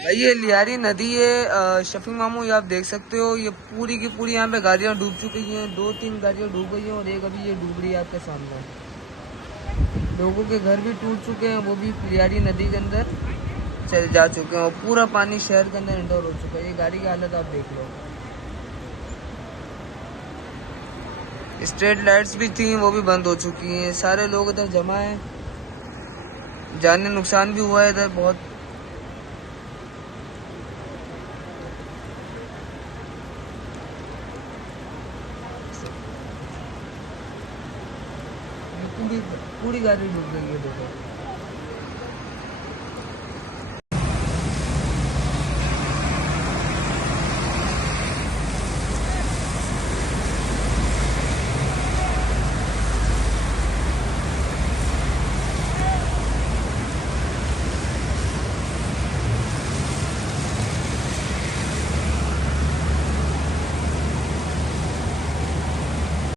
भाई ये लियारी नदी है शफी मामू, ये आप देख सकते हो। ये पूरी की पूरी यहाँ पे गाड़ियाँ डूब चुकी हैं। 2-3 गाड़ियाँ डूब गई हैं और एक अभी ये डूब रही है आपके सामने। लोगों के घर भी टूट चुके हैं, वो भी लियारी नदी के अंदर चले जा चुके हैं और पूरा पानी शहर के अंदर एंटर हो चुका है। ये गाड़ी की हालत आप देख लो। स्ट्रीट लाइट्स भी थी, वो भी बंद हो चुकी हैं। सारे लोग इधर जमा हैं। जानी नुकसान भी हुआ है इधर बहुत। पूरी पूरी गाड़ी डूब गई है देखो।